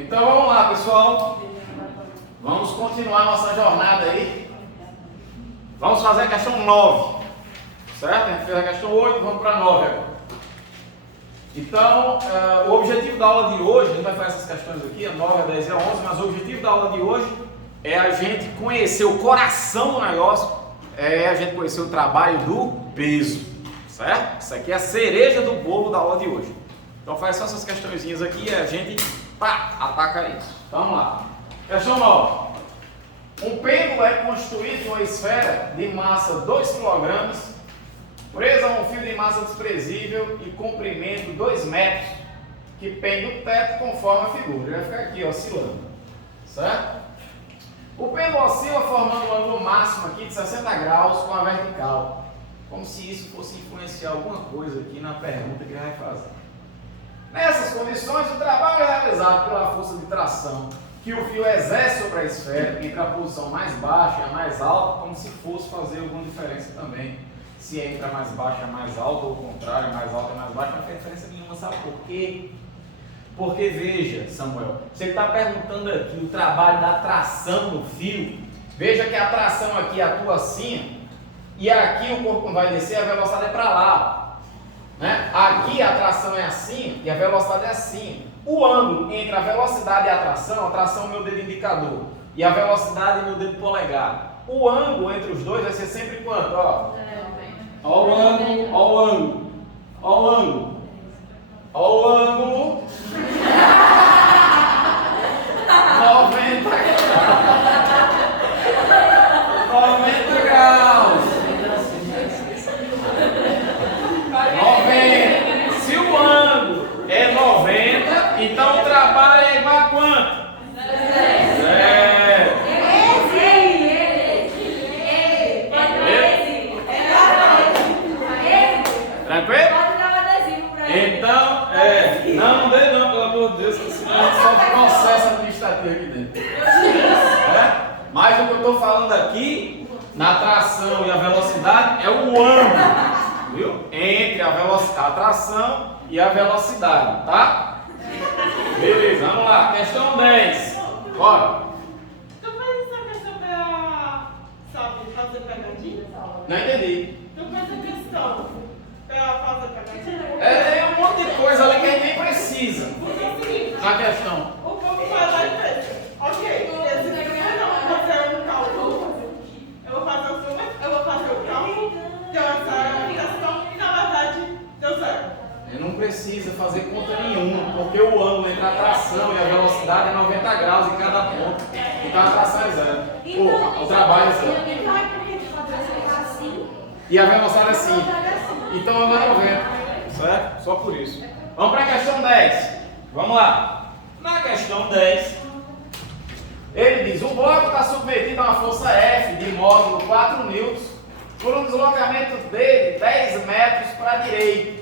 Então vamos lá, pessoal. Vamos continuar nossa jornada aí. Vamos fazer a questão 9. Certo? A gente fez a questão 8, vamos para a 9 agora. Então, o objetivo da aula de hoje, a gente vai fazer essas questões aqui, a 9, a 10 e a 11, mas o objetivo da aula de hoje é a gente conhecer o coração do negócio, é a gente conhecer o trabalho do peso, certo? Isso aqui é a cereja do bolo da aula de hoje. Então faz só essas questõezinhas aqui e a gente ataca isso. Vamos lá. Questão 9. Um pêndulo é constituído de uma esfera de massa 2 kg, presa a um fio de massa desprezível e comprimento 2 metros, que pende do teto conforme a figura. Ele vai ficar aqui oscilando, certo? O pêndulo oscila formando um ângulo máximo aqui de 60 graus com a vertical, como se isso fosse influenciar alguma coisa aqui na pergunta que ele vai fazer. Nessas condições, o trabalho é realizado pela força de tração que o fio exerce sobre a esfera entre a posição mais baixa e a mais alta, como se fosse fazer alguma diferença também. Se é entre a mais baixa e a mais alta, ou o contrário, a mais alta e a mais baixa, não faz diferença nenhuma, sabe por quê? Porque veja, Samuel, você está perguntando aqui o trabalho da tração no fio. Veja que a tração aqui atua assim, e aqui o corpo vai descer, a velocidade é para lá, né? Aqui a tração é assim e a velocidade é assim. O ângulo entre a velocidade e a tração é o meu dedo indicador, e a velocidade é meu dedo polegar. O ângulo entre os dois vai ser sempre quanto? Ó o ângulo, ó o ângulo, ó o ângulo, ó o ângulo. 90 graus. 90. Se o ângulo é 90, então o trabalho é igual a quanto? Tranquilo? Então, não dê não, pelo amor de Deus, senão a gente só processo administrativo aqui dentro. Mas o que eu estou falando aqui, na tração e a velocidade, é o ângulo, viu? Entre a tração e a velocidade, tá? Beleza, vamos lá, questão 10. Bora. Tu faz essa questão pra, sabe, fazer pegadinha? Não entendi. Tu faz essa questão pra fazer pegadinha? Tem um monte de coisa ali que a gente nem precisa. Porque é o seguinte, Na questão. o povo vai lá e pensa, ok, esse primeiro não, vou fazer um cálculo, eu vou fazer o filme, eu vou fazer o cálculo, deu essa questão e na verdade deu zero. Não precisa fazer conta nenhuma, porque o ângulo entre a tração e a velocidade é 90 graus em cada ponto. Então a tração é zero. O trabalho é zero. Então é porque a tração está assim. E a velocidade é assim. Então é 90. Certo? Só por isso. Vamos para a questão 10. Vamos lá. Na questão 10, ele diz: o bloco está submetido a uma força F de módulo 4 N por um deslocamento D de 10 metros para a direita.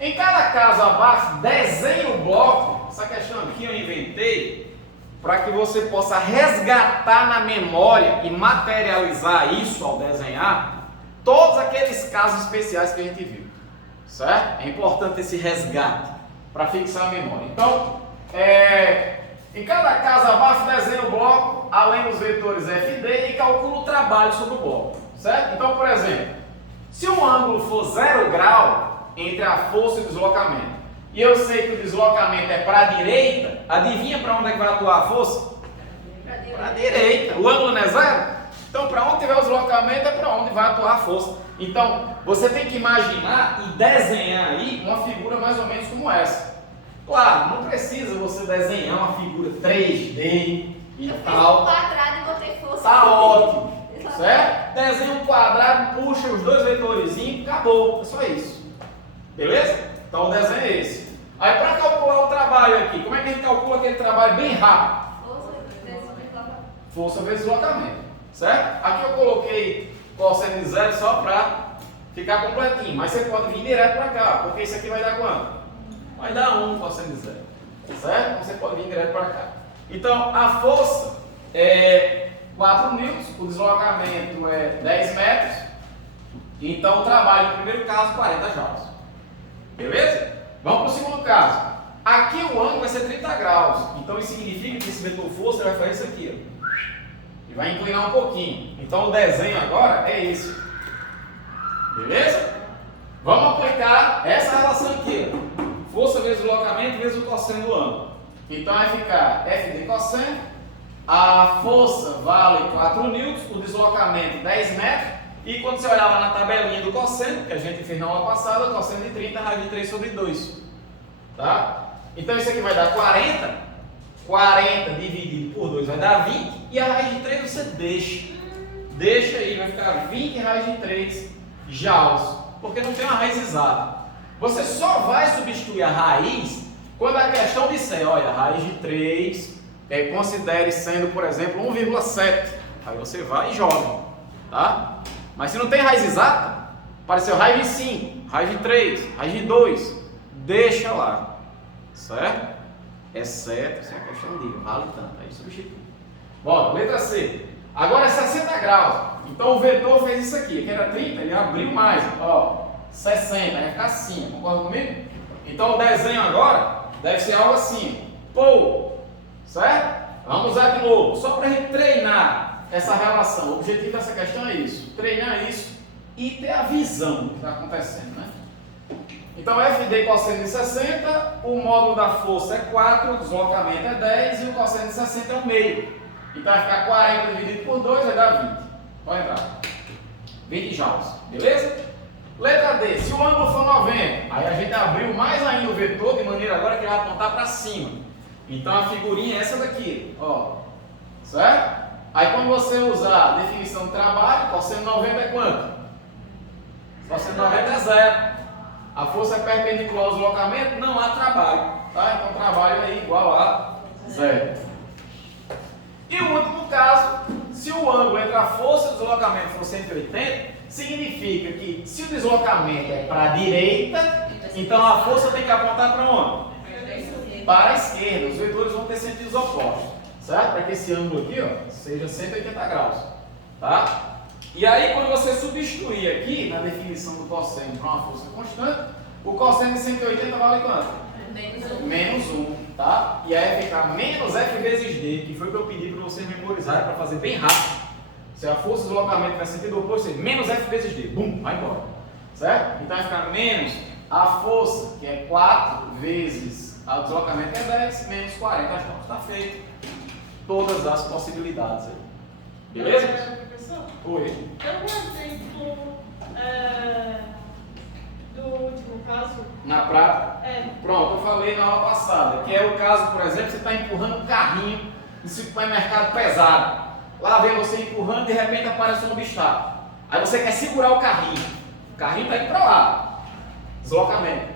Em cada caso abaixo, desenhe o bloco. Essa questão aqui eu inventei para que você possa resgatar na memória e materializar isso ao desenhar todos aqueles casos especiais que a gente viu. Certo? É importante esse resgate para fixar a memória. Então, em cada caso abaixo, desenhe o bloco além dos vetores FD e calcula o trabalho sobre o bloco. Certo? Então, por exemplo, se o ângulo for 0 grau entre a força e o deslocamento, e eu sei que o deslocamento é para a direita, adivinha para onde é que vai atuar a força? Para a direita. O ângulo não é zero? Então, para onde tiver o deslocamento é para onde vai atuar a força. Então, você tem que imaginar e desenhar aí uma figura mais ou menos como essa. Claro, não precisa você desenhar uma figura 3D e tal. Um quadrado e botei força. Tá ótimo, certo? Desenha um quadrado, puxa os dois vetorzinhos, acabou. É só isso. Beleza? Então o desenho é esse. Aí para calcular o trabalho aqui, como é que a gente calcula aquele trabalho bem rápido? Força vezes deslocamento. Certo? Aqui eu coloquei cosseno de zero só para ficar completinho. Mas você pode vir direto para cá, porque isso aqui vai dar quanto? Vai dar 1 cosseno de zero. Certo? Então você pode vir direto para cá. Então a força é 4 newtons, o deslocamento é 10 metros. Então o trabalho no primeiro caso 40 joules. Beleza? Vamos para o segundo caso. Aqui o ângulo vai ser 30 graus. Então isso significa que esse vetor força vai fazer isso aqui, ó. E vai inclinar um pouquinho. Então o desenho agora é esse. Beleza? Vamos aplicar essa relação aqui, ó. Força vezes o deslocamento vezes o cosseno do ângulo. Então vai ficar F de cosseno. A força vale 4 newtons, o deslocamento 10 metros. E quando você olhar lá na tabelinha do cosseno, que a gente fez na aula passada, o cosseno de 30 raiz de 3 sobre 2. Tá? Então isso aqui vai dar 40. 40 dividido por 2 vai dar 20. E a raiz de 3 você deixa. Deixa aí, vai ficar 20 raiz de 3 joules. Porque não tem uma raiz exata. Você só vai substituir a raiz quando a questão disser, olha, raiz de 3, considere sendo, por exemplo, 1,7. Aí você vai e joga. Tá? Mas se não tem raiz exata, apareceu raiz de 5, raiz de 3, raiz de 2, deixa lá. Certo? Exceto se a questão de vale tanto, aí substitui. Bora, letra C. Agora é 60 graus. Então o vetor fez isso aqui, que era 30, ele abriu mais. Ó, 60, vai ficar assim, concorda comigo? Então o desenho agora deve ser algo assim. Pô, certo? Vamos usar de novo, só para a gente treinar essa relação. O objetivo dessa questão é isso, treinar isso e ter a visão do que está acontecendo, né? Então FD cosseno de 60, o módulo da força é 4, o deslocamento é 10 e o cosseno de 60 é 1/2. Então vai ficar 40 dividido por 2 vai dar 20. Pode entrar. 20 joules, beleza? Letra D, se o ângulo for 90, aí a gente abriu mais ainda o vetor de maneira agora que ele vai apontar para cima. Então a figurinha é essa daqui, ó. Certo? Aí quando você usar a definição de trabalho, cosseno 90 é quanto? Cosseno 90 é 0. A força é perpendicular ao deslocamento, não há trabalho. Tá? Então trabalho aí igual a 0. E o último caso, se o ângulo entre a força e o deslocamento for 180, significa que se o deslocamento é para a direita, então a força tem que apontar para onde? Para a esquerda. Os vetores vão ter sentidos opostos, certo? Para que esse ângulo aqui, ó, seja 180 graus, tá? E aí quando você substituir aqui na definição do cosseno para uma força constante, o cosseno de 180 vale quanto? Menos 1, tá? E aí vai ficar menos F vezes D, que foi o que eu pedi para vocês memorizarem para fazer bem rápido. Se a força de deslocamento vai sentido oposto, menos F vezes D, bum, vai embora, certo? Então vai ficar menos a força, que é 4 vezes o deslocamento é 10, menos 40, então está feito todas as possibilidades aí. Beleza? Professor? Oi. Dá um exemplo do último caso. Na prática? É. Pronto, eu falei na aula passada, que é o caso, por exemplo, você está empurrando um carrinho em supermercado pesado. Lá vem você empurrando e de repente aparece um obstáculo. Aí você quer segurar o carrinho está indo para lá, deslocamento.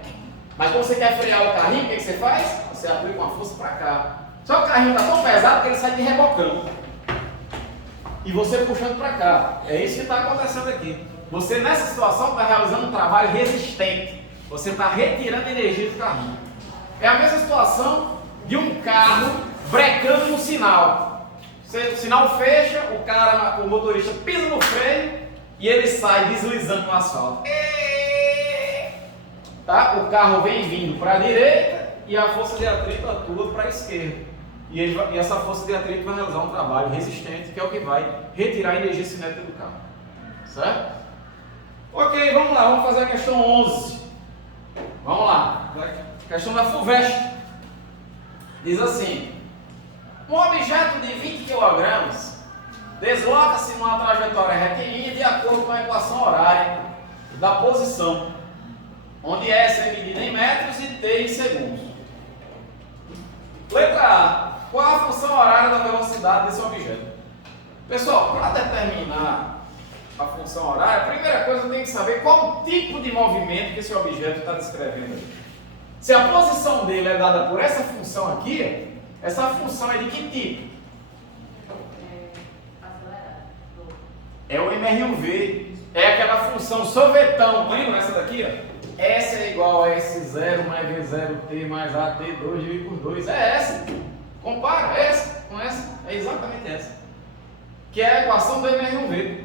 Mas quando você quer frear o carrinho, o que você faz? Você aplica uma força para cá. Só que o carrinho está tão pesado que ele sai de rebocando. E você puxando para cá. É isso que está acontecendo aqui. Você nessa situação está realizando um trabalho resistente. Você está retirando energia do carrinho. É a mesma situação de um carro brecando no sinal. O sinal fecha, o motorista pisa no freio e ele sai deslizando no asfalto. Tá? O carro vem vindo para a direita e a força de atrito atua para a esquerda. E essa força de atrito vai realizar um trabalho resistente, que é o que vai retirar a energia cinética do carro. Certo? Ok, vamos lá, vamos fazer a questão 11. Vamos lá. Questão da FUVEST. Diz assim: um objeto de 20 kg desloca-se numa trajetória retilínea de acordo com a equação horária da posição, onde S é medida em metros e T em segundos. Letra A. Qual a função horária da velocidade desse objeto? Pessoal, para determinar a função horária, a primeira coisa tem que saber qual o tipo de movimento que esse objeto está descrevendo aí. Se a posição dele é dada por essa função aqui, essa função é de que tipo? É o MR1V. É aquela função sorvetão. Lembra essa daqui? Ó? S é igual a S0 mais V0T mais AT2 dividido por 2. É essa. Compara essa com essa. É exatamente essa. Que é a equação do MR1V.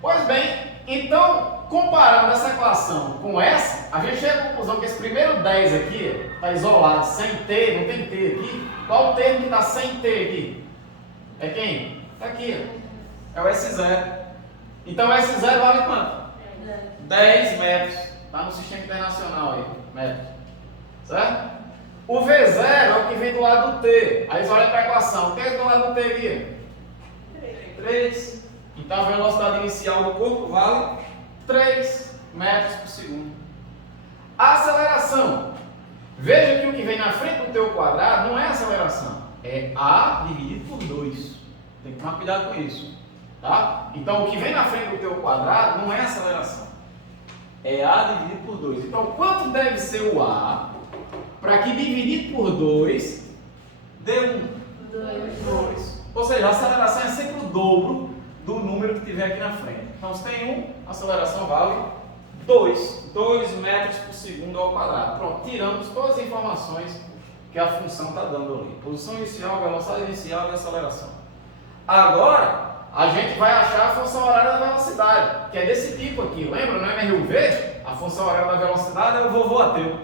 Pois bem, então, comparando essa equação com essa, a gente chega à conclusão que esse primeiro 10 aqui está isolado, sem T, não tem T aqui. Qual o termo que está sem T aqui? É quem? Está aqui. É o S0. Então o S0 vale quanto? 10 metros. Está no sistema internacional aí, metros. Certo? O V0 é o que vem do lado do T. Aí você olha para a equação. O que é do lado do T aqui? 3. Então a velocidade inicial do corpo vale 3 metros por segundo. A aceleração. Veja que o que vem na frente do teu quadrado não é aceleração. É A dividido por 2. Tem que tomar cuidado com isso. Tá? Então o que vem na frente do teu quadrado não é aceleração. É A dividido por 2. Então quanto deve ser o A para que dividido por 2 dê 1? 2. Ou seja, a aceleração é sempre o dobro do número que tiver aqui na frente. Então se tem 1, a aceleração vale 2. 2 metros por segundo ao quadrado. Pronto, tiramos todas as informações que a função está dando ali. Posição inicial, velocidade inicial e aceleração. Agora a gente vai achar a função horária da velocidade, que é desse tipo aqui. Lembra, no MRUV, a função horária da velocidade é o vovô ateu,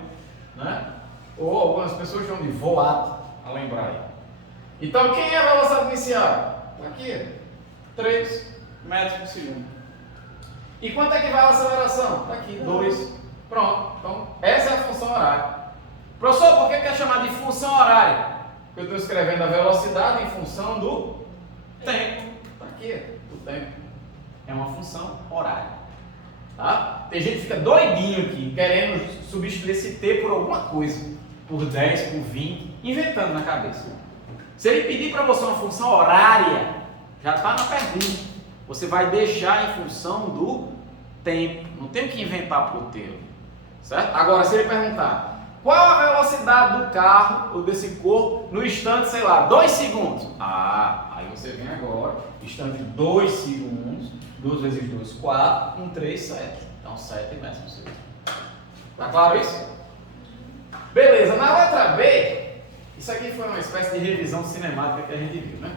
né? Ou algumas pessoas chamam de voato, a lembrar aí. Então, quem é a velocidade inicial? Aqui, 3 metros por segundo. E quanto é que vai a aceleração? Aqui, 2. Pronto. Então, essa é a função horária. Professor, por que quer chamar de função horária? Porque eu estou escrevendo a velocidade em função do tempo. Está aqui, do tempo. É uma função horária. Tá? Tem gente que fica doidinho aqui, querendo substituir esse T por alguma coisa. Por 10, por 20, inventando na cabeça. Se ele pedir para você uma função horária, já está na pergunta. Você vai deixar em função do tempo. Não tem o que inventar para o T. Certo? Agora, se ele perguntar qual a velocidade do carro ou desse corpo no instante, sei lá, 2 segundos. Aí você vem agora, instante 2 segundos, 2 vezes 2, 4, 1, 3, 7. Então 7 metros por segundo. Tá claro isso? Beleza, na letra B, isso aqui foi uma espécie de revisão cinemática que a gente viu, né?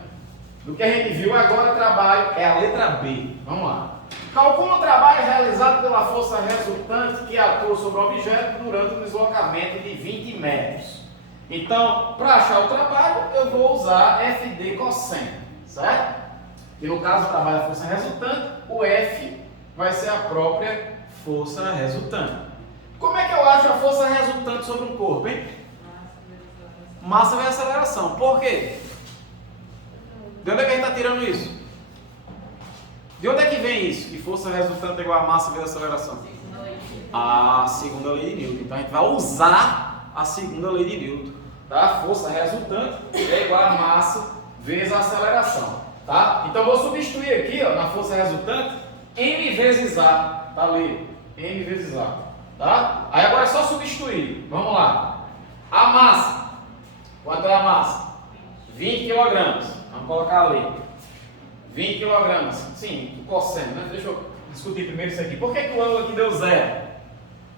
Do que a gente viu, agora trabalho é a letra B. Vamos lá. Calcula o trabalho realizado pela força resultante que atua sobre o objeto durante um deslocamento de 20 metros. Então, para achar o trabalho, eu vou usar FD cosseno, certo? E no caso do trabalho da força resultante, o F vai ser a própria força resultante. Como é que eu acho a força resultante sobre um corpo, hein? Massa vezes aceleração. Por quê? De onde é que a gente está tirando isso? De onde é que vem isso? Que força resultante é igual a massa vezes aceleração? A segunda lei de Newton. Então a gente vai usar a segunda lei de Newton. Tá? A força resultante é igual a massa vezes a aceleração. Tá? Então eu vou substituir aqui, ó, na força resultante, m vezes A. Tá ali? M vezes A. Tá? Aí agora é só substituir. Vamos lá. A massa. Quanto é a massa? 20 kg. Vamos colocar ali. 20 kg. Sim, o cosseno, né? Deixa eu discutir primeiro isso aqui. Por que o ângulo aqui deu 0?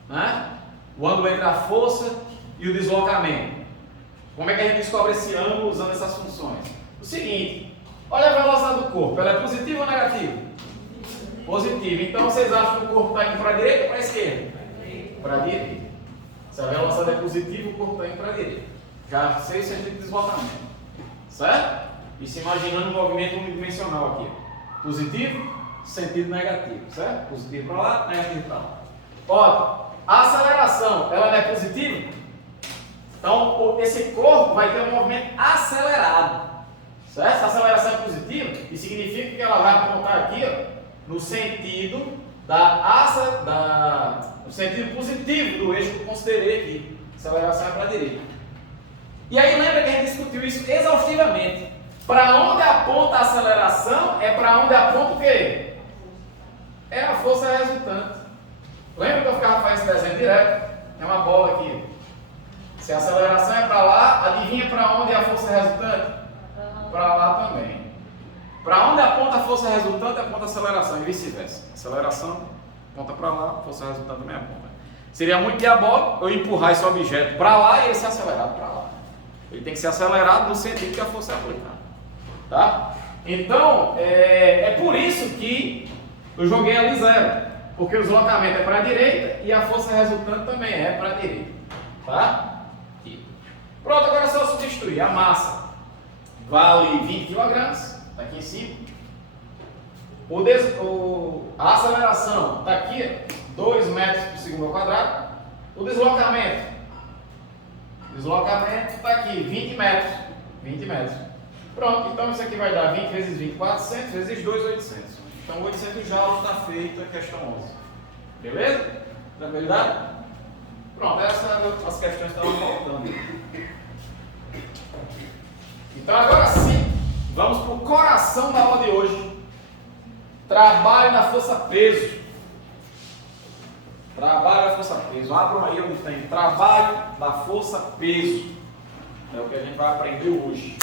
Né? O ângulo entre a força e o deslocamento. Como é que a gente descobre esse ângulo usando essas funções? O seguinte. Olha a velocidade do corpo. Ela é positiva ou negativa? Positiva. Então vocês acham que o corpo está indo para a direita ou para a esquerda? Para a direita. Se a velocidade é positiva, o corpo está indo para a direita. Já sei o sentido de deslocamento. Certo? E se imaginando um movimento unidimensional aqui. Positivo, sentido negativo. Certo? Positivo para lá, negativo para lá. Ótimo. A aceleração, ela não é positiva? Então, esse corpo vai ter um movimento acelerado. Certo? Se a aceleração é positiva, isso significa que ela vai apontar aqui, ó, no sentido no sentido positivo do eixo que eu considerei aqui. A aceleração é para a direita. E aí lembra que a gente discutiu isso exaustivamente. Para onde aponta a aceleração é para onde aponta o quê? É a força resultante. Lembra que eu ficava fazendo esse desenho direto? Tem uma bola aqui. Se a aceleração é para lá, adivinha para onde é a força resultante? Para lá também. Para onde aponta a força resultante, aponta a aceleração e vice-versa. Aceleração aponta para lá, a força resultante também aponta. Seria muito diabólico eu empurrar esse objeto para lá e ele ser acelerado para lá. Ele tem que ser acelerado no sentido que a força é aplicada. Tá? Então, é por isso que eu joguei ali 0. Porque o deslocamento é para a direita e a força resultante também é para a direita. Tá? Aqui. Pronto, agora é só substituir. A massa vale 20 kg, está aqui em cima. A aceleração está aqui, 2 metros por segundo ao quadrado. O deslocamento está aqui, 20 metros. 20 metros. Pronto, então isso aqui vai dar 20 vezes 20, 400, vezes 2, 800. Então 800 joules está feita a questão 11. Beleza? Tranquilidade? Pronto, essas as questões estavam faltando. Então agora sim, vamos para o coração da aula de hoje. Trabalho na força-peso. Trabalho da força-peso. Abram aí onde tem trabalho da força-peso. É o que a gente vai aprender hoje.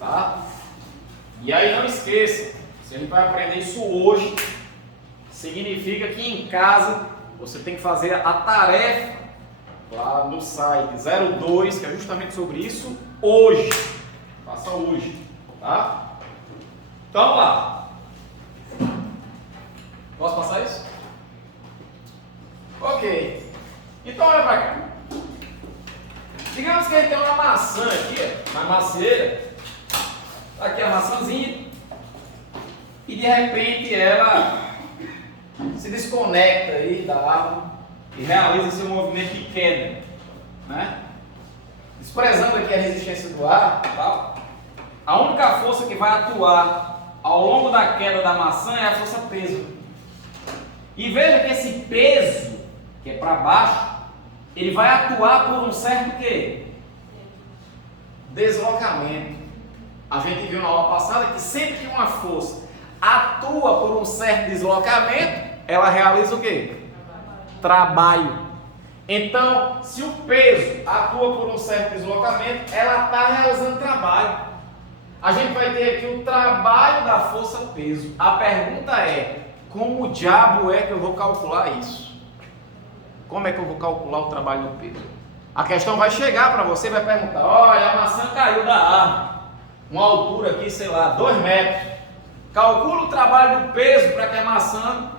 Tá? E aí não esqueça, se a gente vai aprender isso hoje, significa que em casa você tem que fazer a tarefa lá no site 02, que é justamente sobre isso, hoje. Faça hoje. Tá? Então vamos lá. Posso passar isso? Ok. Então olha para cá. Digamos que a gente tem uma maçã aqui, na macieira. Tá aqui a maçãzinha. E de repente ela se desconecta aí da árvore e realiza seu movimento de queda, né? Desprezando aqui a resistência do ar, tá? A única força que vai atuar ao longo da queda da maçã é a força peso. E veja que esse peso, que é para baixo, ele vai atuar por um certo quê? Deslocamento. A gente viu na aula passada que sempre que uma força atua por um certo deslocamento, ela realiza o quê? Trabalho. Então, se o peso atua por um certo deslocamento, ela está realizando trabalho. A gente vai ter aqui o trabalho da força-peso. A pergunta é, como o diabo é que eu vou calcular isso? Como é que eu vou calcular o trabalho do peso? A questão vai chegar para você e vai perguntar, olha, a maçã caiu da árvore, uma altura aqui, sei lá, 2 metros. Calcula o trabalho do peso para que a maçã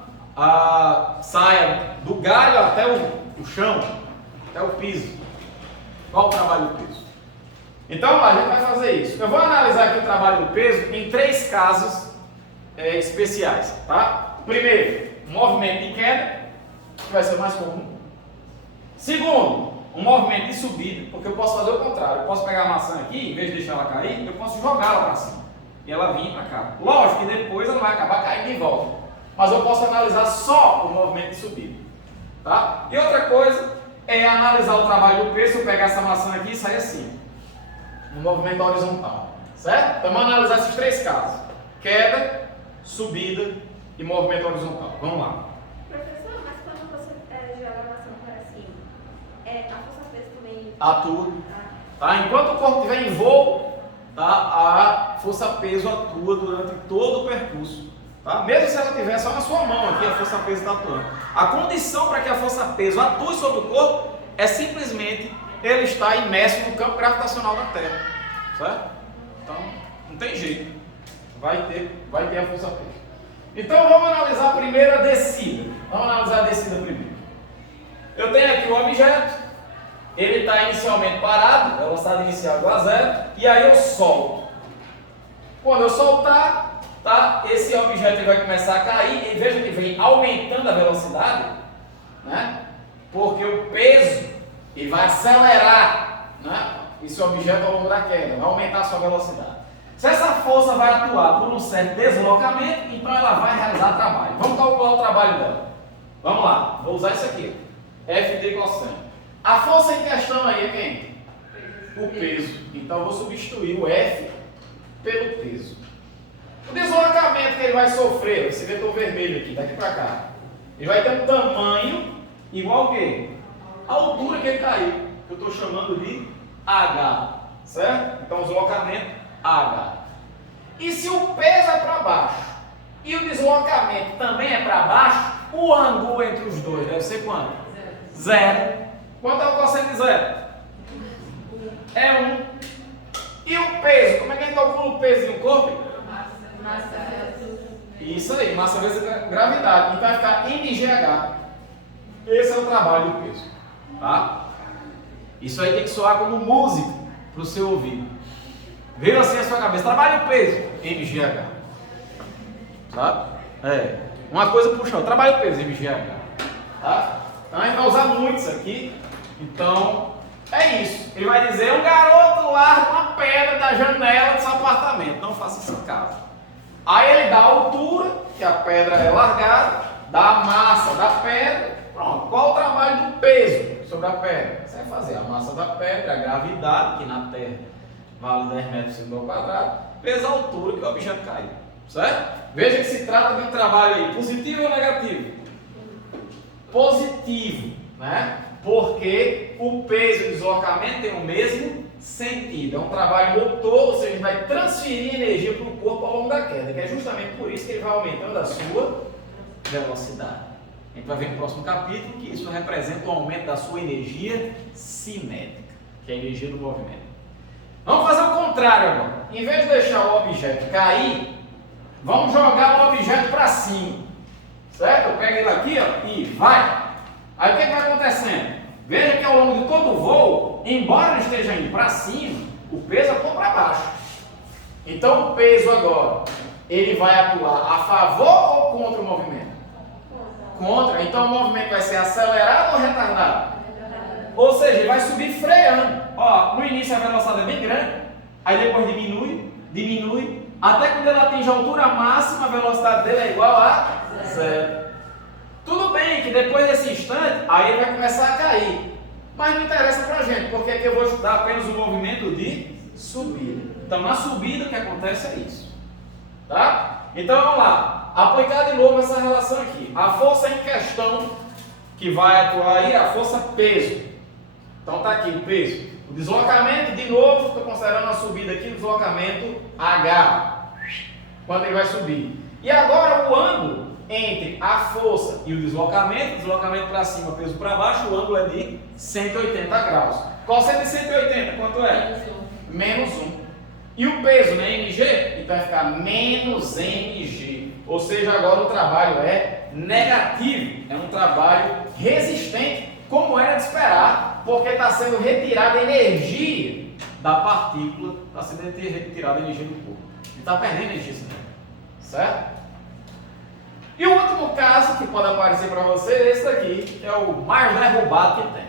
saia do galho até o chão, até o piso. Qual o trabalho do peso? Então, a gente vai fazer isso. Eu vou analisar aqui o trabalho do peso em 3 casos especiais, tá? Primeiro, um movimento de queda, que vai ser o mais comum. Segundo, um movimento de subida, porque eu posso fazer o contrário. Eu posso pegar a maçã aqui, em vez de deixar ela cair, eu posso jogá-la para cima e ela vir para cá. Lógico que depois ela vai acabar caindo de volta, mas eu posso analisar só o movimento de subida, tá? E outra coisa é analisar o trabalho do peso. Se eu pegar essa maçã aqui e sair assim, no movimento horizontal, certo? Então vamos analisar esses 3 casos: queda, subida e movimento horizontal. Vamos lá. Professor, mas quando você joga a maçã para cima, a força-peso também Atua. Tá? Enquanto o corpo estiver em voo, tá? A força-peso atua durante todo o percurso. Tá? Mesmo se ela estiver só na sua mão aqui, a força-peso está atuando. A condição para que a força-peso atue sobre o corpo é simplesmente ele estar imerso no campo gravitacional da Terra. Certo? Então, não tem jeito. Vai ter a força-peso. Então, vamos analisar primeiro a descida. Vamos analisar a descida primeiro. Eu tenho aqui o objeto. Ele está inicialmente parado, velocidade inicial igual a 0, e aí eu solto. Quando eu soltar, tá, esse objeto vai começar a cair, e veja que vem aumentando a velocidade, né? Porque o peso ele vai acelerar, né, esse objeto ao longo da queda, vai aumentar a sua velocidade. Se essa força vai atuar por um certo deslocamento, então ela vai realizar trabalho. Vamos calcular o trabalho dela. Vamos lá, vou usar isso aqui, F de cosseno. A força em questão aí é quem? O peso. Então eu vou substituir o F pelo peso. O deslocamento que ele vai sofrer, esse vetor vermelho aqui, daqui para cá, ele vai ter um tamanho igual a quê? A altura que ele caiu, que eu estou chamando de H, certo? Então o deslocamento H. E se o peso é para baixo e o deslocamento também é para baixo, o ângulo entre os dois deve ser quanto? 0. Quanto é o cosseno de 0? É 1. E o peso? Como é que a gente calcula o peso de um corpo? Isso aí, massa vezes gravidade. Então vai ficar mgh. Esse é o trabalho do peso. Tá? Isso aí tem que soar como música para o seu ouvido. Veio assim a sua cabeça. Trabalho do peso. mgh. Sabe? Uma coisa puxa outra. Trabalho do peso. mgh. Tá? Então a gente vai usar muito isso aqui. Então é isso. Ele vai dizer: um garoto larga uma pedra da janela do seu apartamento. Não faça isso em casa. Aí ele dá a altura, que a pedra é largada, dá a massa da pedra. Pronto. Qual o trabalho do peso sobre a pedra? Você vai fazer a massa da pedra, a gravidade, que na Terra vale 10 metros por segundo ao quadrado, vezes a altura que o objeto caiu. Certo? Veja que se trata de um trabalho aí, positivo ou negativo? Positivo, né? Porque o peso e o deslocamento têm o mesmo sentido. É um trabalho motor, ou seja, ele vai transferir energia para o corpo ao longo da queda, que é justamente por isso que ele vai aumentando a sua velocidade. A gente vai ver no próximo capítulo que isso representa o aumento da sua energia cinética, que é a energia do movimento. Vamos fazer o contrário agora. Em vez de deixar o objeto cair, vamos jogar o objeto para cima. Certo? Eu pego ele aqui, ó, e vai. Aí o que vai acontecendo? Veja que ao longo de todo o voo, embora ele esteja indo para cima, o peso atua para baixo. Então o peso agora, ele vai atuar a favor ou contra o movimento? Contra. Então o movimento vai ser acelerado ou retardado? Ou seja, ele vai subir freando. Ó, no início a velocidade é bem grande, aí depois diminui, até quando ele atinge a altura máxima, a velocidade dele é igual a zero. Tudo bem que depois desse instante, aí ele vai começar a cair. Mas não interessa pra gente, porque aqui eu vou estudar apenas o movimento de subida. Então na subida o que acontece é isso. Tá? Então vamos lá. Aplicar de novo essa relação aqui. A força em questão que vai atuar aí é a força peso. Então tá aqui o peso. O deslocamento, de novo, estou considerando a subida aqui, o deslocamento H. Quando ele vai subir. E agora o ângulo entre a força e o deslocamento para cima, peso para baixo, o ângulo é de 180 graus. Qual seria de 180? Quanto é? Menos 1. E o peso, né? mg? Então vai ficar menos mg. Ou seja, agora o trabalho é negativo. É um trabalho resistente, como era de esperar, porque está sendo retirada energia da partícula, está sendo retirada energia do corpo. Ele está perdendo energia, certo? E o último caso que pode aparecer para você é esse daqui, que é o mais derrubado que tem.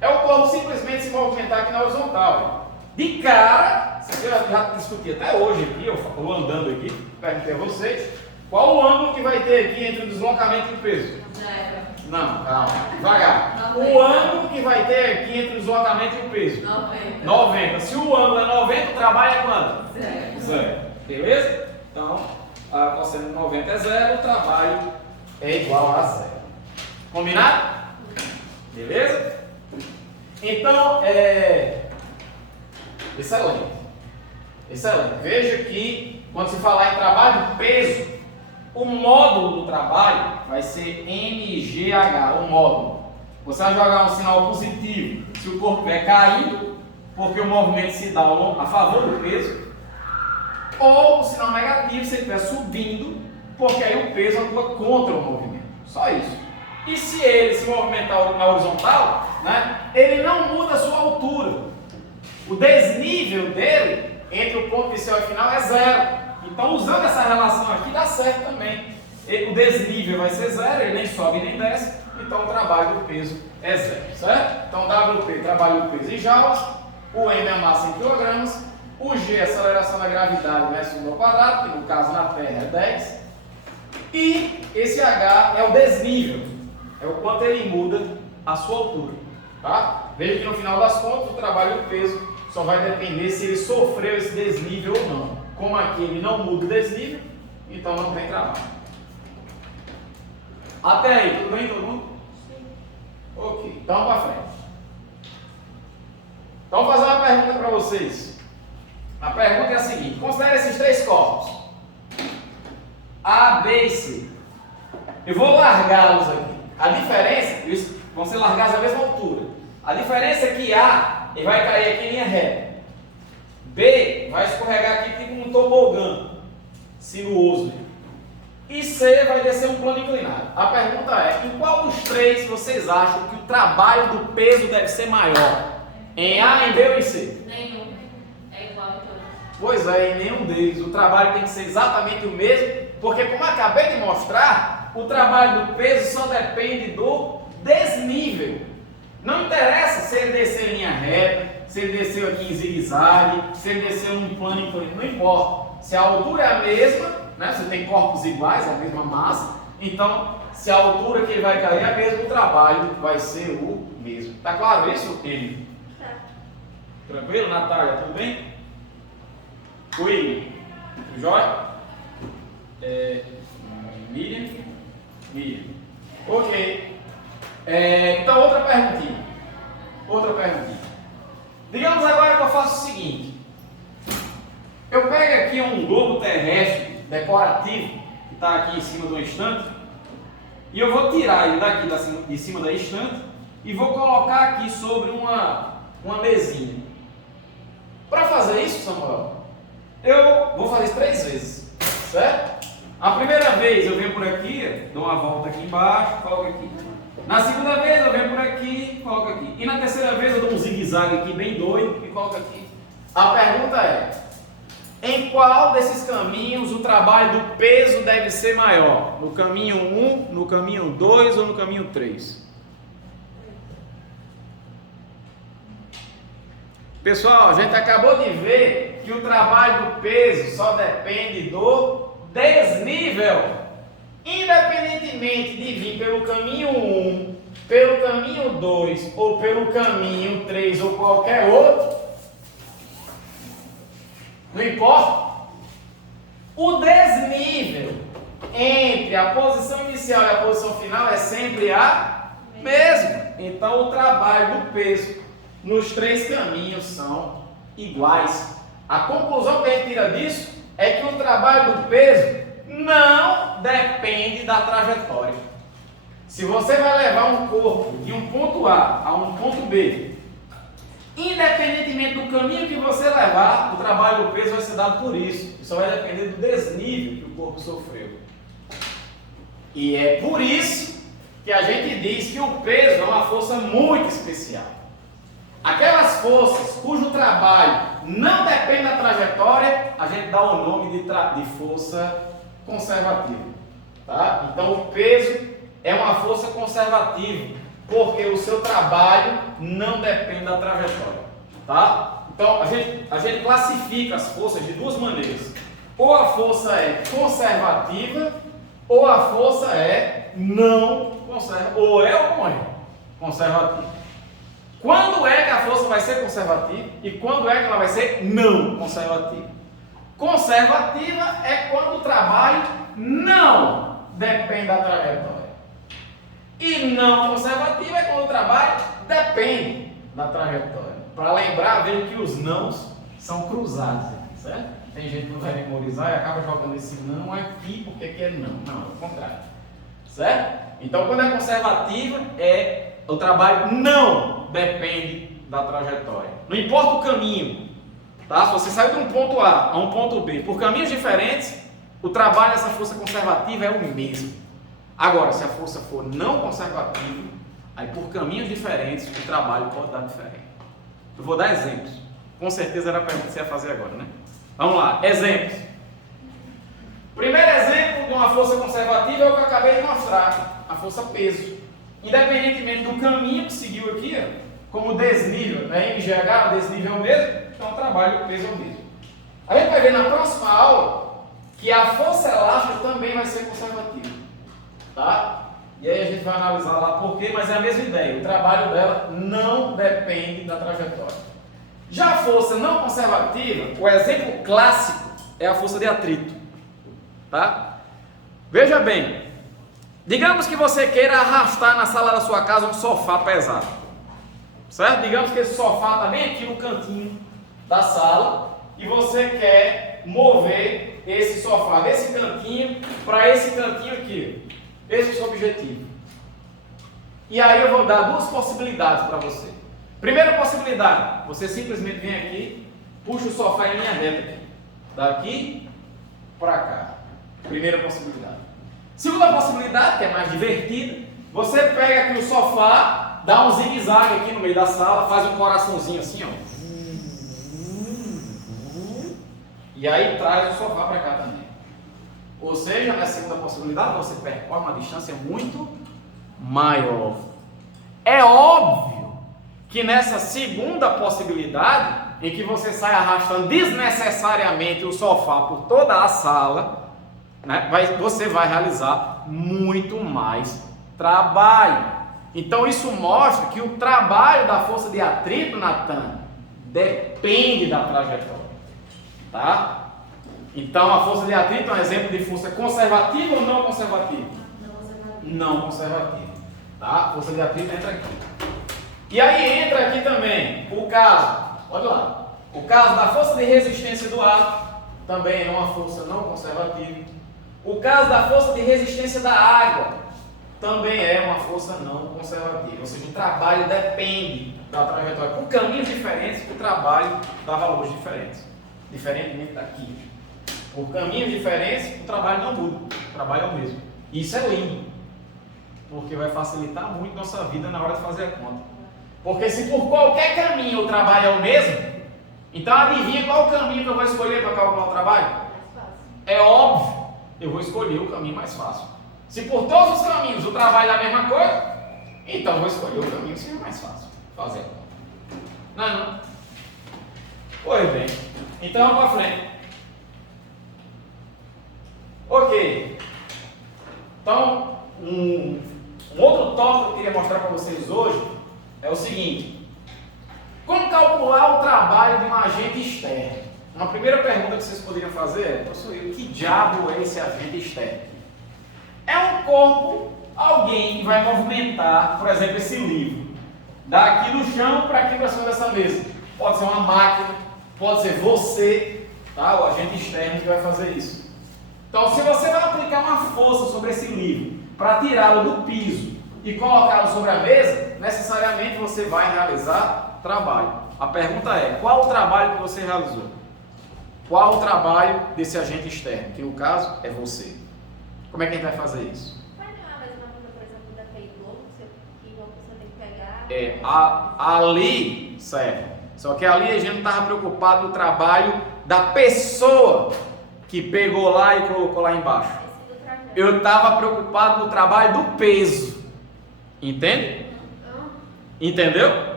É o corpo simplesmente se movimentar aqui na horizontal. De cara, eu já discuti até hoje aqui, eu andando aqui, perguntei a vocês, qual o ângulo que vai ter aqui entre o deslocamento e o peso? Zero. Não, calma, devagar. 90. O ângulo que vai ter aqui entre o deslocamento e o peso? 90. 90. Se o ângulo é 90, o trabalho é quanto? Zero. Zero. Beleza? Então, a cosseno 90 é zero, o trabalho é igual a zero. Combinado? Beleza? Então, excelente. Excelente. Veja que quando se falar em trabalho de peso, o módulo do trabalho vai ser mgh, o módulo. Você vai jogar um sinal positivo se o corpo estiver caindo, porque o movimento se dá a favor do peso, ou o sinal negativo se ele estiver subindo, porque aí o peso atua contra o movimento. Só isso. E se ele se movimentar na horizontal, né, ele não muda a sua altura. O desnível dele entre o ponto inicial e final é zero. Então, usando essa relação aqui, dá certo também. O desnível vai ser zero, ele nem sobe nem desce, então o trabalho do peso é zero, certo? Então, WP, trabalho do peso em joules, o M é a massa em quilogramas, o G é a aceleração da gravidade metro segundo ao quadrado, que no caso na Terra é 10, e esse H é o desnível, é o quanto ele muda a sua altura, tá? Veja que no final das contas, o trabalho do peso só vai depender se ele sofreu esse desnível ou não. Como aqui ele não muda o desnível, então não tem trabalho. Até aí, tudo bem todo mundo? Sim. Ok, então para frente. Então vou fazer uma pergunta para vocês. A pergunta é a seguinte: considere esses três corpos, A, B e C. Eu vou largá-los aqui. A diferença, eles vão ser largados à mesma altura. A diferença é que A ele vai cair aqui em linha reta. B vai escorregar aqui tipo um tobogã sinuoso. e C vai descer um plano inclinado. A pergunta é, em qual dos três vocês acham que o trabalho do peso deve ser maior? Em A, em B ou em C? Nenhum. É igual em todos. Pois é, em nenhum deles. O trabalho tem que ser exatamente o mesmo, porque como eu acabei de mostrar, o trabalho do peso só depende do desnível. Não interessa se ele desceu em linha reta, se ele desceu aqui em zigue-zague, se ele desceu num plano inclinado, não importa. Se a altura é a mesma, né? Você tem corpos iguais, a mesma massa, então se a altura que ele vai cair é a mesma, o trabalho vai ser o mesmo. Tá claro isso, Emily? Tá. Tranquilo, Natália? Tudo bem? Oi, tudo jóia? Miriam? Miriam. Ok. Então, outra perguntinha. Digamos agora que eu faço o seguinte. Eu pego aqui um globo terrestre decorativo, que está aqui em cima de uma estante, e eu vou tirar ele daqui de cima da estante e vou colocar aqui sobre uma mesinha. Para fazer isso, Samuel, eu vou fazer isso 3 vezes, certo? A primeira vez eu venho por aqui, dou uma volta aqui embaixo, coloco aqui. Na segunda vez eu venho por aqui, coloco aqui. E na terceira vez eu dou um zigue-zague aqui bem doido e coloco aqui. A pergunta é, em qual desses caminhos o trabalho do peso deve ser maior? No caminho 1, no caminho 2 ou no caminho 3? Pessoal, a gente acabou de ver que o trabalho do peso só depende do desnível. Independentemente de vir pelo caminho 1, pelo caminho 2 ou pelo caminho 3 ou qualquer outro, não importa, o desnível entre a posição inicial e a posição final é sempre a mesma. Então o trabalho do peso nos 3 caminhos são iguais. A conclusão que a gente tira disso é que o trabalho do peso não depende da trajetória. Se você vai levar um corpo de um ponto A a um ponto B, independentemente do caminho que você levar, o trabalho do peso vai ser dado por isso. Isso vai depender do desnível que o corpo sofreu. E é por isso que a gente diz que o peso é uma força muito especial. Aquelas forças cujo trabalho não depende da trajetória, a gente dá o nome de força conservativa, tá? Então o peso é uma força conservativa, porque o seu trabalho não depende da trajetória, tá? Então a gente classifica as forças de 2 maneiras: ou a força é conservativa, ou a força é não conservativa, ou é ou não é conservativa. Quando é que a força vai ser conservativa e quando é que ela vai ser não conservativa? Conservativa é quando o trabalho não depende da trajetória. E não conservativa é quando o trabalho depende da trajetória. Para lembrar, veja que os nãos são cruzados, certo? Tem gente que não vai memorizar e acaba jogando esse não aqui porque aqui é não. Não, é o contrário. Certo? Então, quando é conservativa, o trabalho não depende da trajetória. Não importa o caminho. Tá? Se você saiu de um ponto A a um ponto B por caminhos diferentes, o trabalho dessa força conservativa é o mesmo. Agora, se a força for não conservativa, aí por caminhos diferentes o trabalho pode dar diferente. Eu vou dar exemplos. Com certeza era a pergunta que você ia fazer agora, né? Vamos lá, exemplos. Primeiro exemplo de uma força conservativa é o que eu acabei de mostrar, a força peso. Independentemente do caminho que seguiu aqui, como desnível, né? MGH, o desnível é o mesmo, então o trabalho, o peso é o mesmo. A gente vai ver na próxima aula que a força elástica também vai ser conservativa, tá? E aí a gente vai analisar lá por quê, mas é a mesma ideia, o trabalho dela não depende da trajetória. Já a força não conservativa, o exemplo clássico é a força de atrito, tá? Veja bem, digamos que você queira arrastar na sala da sua casa um sofá pesado, certo? Digamos que esse sofá está bem aqui no cantinho da sala e você quer mover esse sofá desse cantinho para esse cantinho aqui. Esse é o seu objetivo. E aí eu vou dar 2 possibilidades para você. Primeira possibilidade, você simplesmente vem aqui, puxa o sofá em linha reta aqui, daqui para cá. Primeira possibilidade. Segunda possibilidade, que é mais divertida, você pega aqui o sofá, dá um zigue-zague aqui no meio da sala, faz um coraçãozinho assim, ó. E aí traz o sofá para cá também. Ou seja, na segunda possibilidade, você percorre uma distância muito maior. É óbvio que nessa segunda possibilidade, em que você sai arrastando desnecessariamente o sofá por toda a sala, né, você vai realizar muito mais trabalho. Então isso mostra que o trabalho da força de atrito, Natan, depende da trajetória. Tá? Então a força de atrito é um exemplo de força conservativa ou não conservativa? Não conservativa. Tá? Força de atrito entra aqui. E aí entra aqui também o caso, olha lá, o caso da força de resistência do ar, também é uma força não conservativa. O caso da força de resistência da água, também é uma força não conservativa. Ou seja, o trabalho depende da trajetória. Por caminhos diferentes, o trabalho dá valores diferentes. Diferentemente daqui. Por caminhos diferentes, o trabalho não muda. O trabalho é o mesmo. Isso é lindo. Porque vai facilitar muito nossa vida na hora de fazer a conta. Porque se por qualquer caminho o trabalho é o mesmo, então adivinha qual o caminho que eu vou escolher para calcular o trabalho? É óbvio, eu vou escolher o caminho mais fácil. Se por todos os caminhos o trabalho é a mesma coisa, então eu vou escolher o caminho que seja mais fácil fazer a conta. Não é não? Pois bem, então vamos para frente. Ok. Então, um outro tópico que eu queria mostrar para vocês hoje é o seguinte: como calcular o trabalho de um agente externo? Uma primeira pergunta que vocês poderiam fazer é: professor, que diabo é esse agente externo? É um corpo, alguém que vai movimentar, por exemplo, esse livro, daqui do chão para aqui para cima dessa mesa. Pode ser uma máquina, pode ser você, tá? O agente externo que vai fazer isso. Então, se você vai aplicar uma força sobre esse livro para tirá-lo do piso e colocá-lo sobre a mesa, necessariamente você vai realizar trabalho. A pergunta é: qual o trabalho que você realizou? Qual o trabalho desse agente externo? Que no caso é você. Como é que a gente vai fazer isso? Mas não é a mesma coisa, por exemplo, daquele globo que você tem que pegar? Ali, certo. Só que ali a gente não estava preocupado no trabalho da pessoa que pegou lá e colocou lá embaixo. Eu estava preocupado no trabalho do peso. Entende? Entendeu?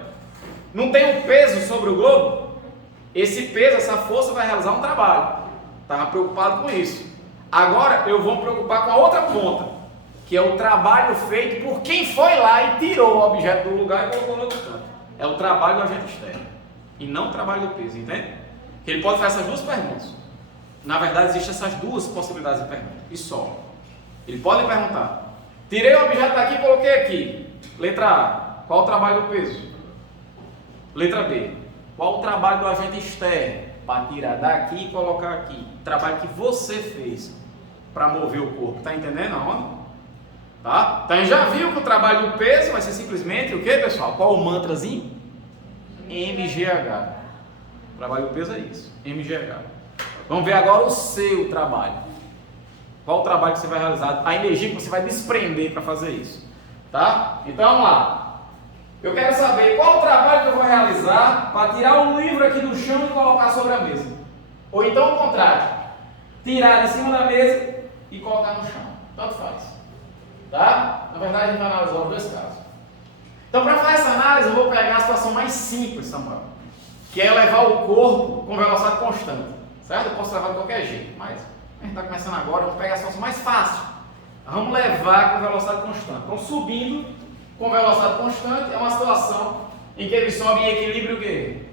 Não tem um peso sobre o globo? Esse peso, essa força vai realizar um trabalho. Estava preocupado com isso. Agora eu vou me preocupar com a outra ponta, que é o trabalho feito por quem foi lá e tirou o objeto do lugar e colocou no outro canto. É o trabalho do agente externo. E não o trabalho do peso, entende? Ele pode fazer essas duas perguntas. Na verdade, existem essas duas possibilidades de pergunta. E só. Ele pode perguntar: tirei o objeto daqui e coloquei aqui. Letra A: qual o trabalho do peso? Letra B: qual o trabalho do agente externo? Para tirar daqui e colocar aqui. Trabalho que você fez para mover o corpo. Está entendendo aonde? Tá? Então já viu que o trabalho do peso vai ser simplesmente o que, pessoal? Qual o mantrazinho? MGH. O trabalho do peso é isso. MGH. Vamos ver agora o seu trabalho. Qual o trabalho que você vai realizar? A energia que você vai desprender para fazer isso. Tá? Então vamos lá. Eu quero saber qual o trabalho que eu vou realizar para tirar um livro aqui do chão e colocar sobre a mesa. Ou então o contrário. Tirar de cima da mesa e colocar no chão. Tanto faz. Tá? Na verdade a gente vai analisar os dois casos. Então para fazer essa análise eu vou pegar a situação mais simples, Samuel. Que é levar o corpo com velocidade constante. Certo? Eu posso levar de qualquer jeito, mas a gente está começando agora, vamos pegar a situação mais fácil. Vamos levar com velocidade constante. Então, subindo com velocidade constante é uma situação em que ele sobe em equilíbrio o quê?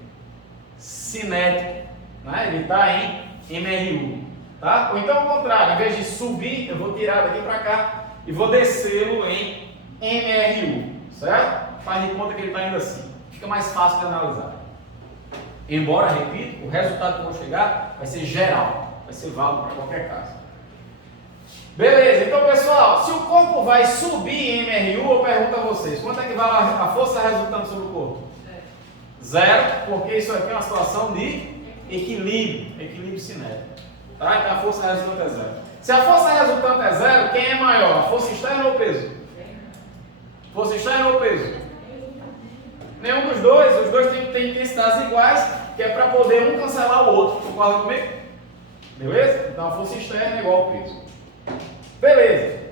Cinético. Né? Ele está em MRU. Tá? Ou então, ao contrário, em vez de subir, eu vou tirar daqui para cá e vou descê-lo em MRU. Certo? Faz de conta que ele está indo assim. Fica mais fácil de analisar. Embora, repito, o resultado que eu vou chegar vai ser geral, vai ser válido para qualquer caso. Beleza, então pessoal, se o corpo vai subir em MRU, eu pergunto a vocês, quanto é que vale a força resultante sobre o corpo? Zero, porque isso aqui é uma situação de equilíbrio cinético. Tá? Então a força resultante é zero. Se a força resultante é zero, quem é maior? A força externa ou o peso? Força externa ou o peso? Nenhum dos dois, os dois têm intensidades iguais, que é para poder um cancelar o outro. Concorda comigo? Beleza? Então a força externa é igual ao peso. Beleza.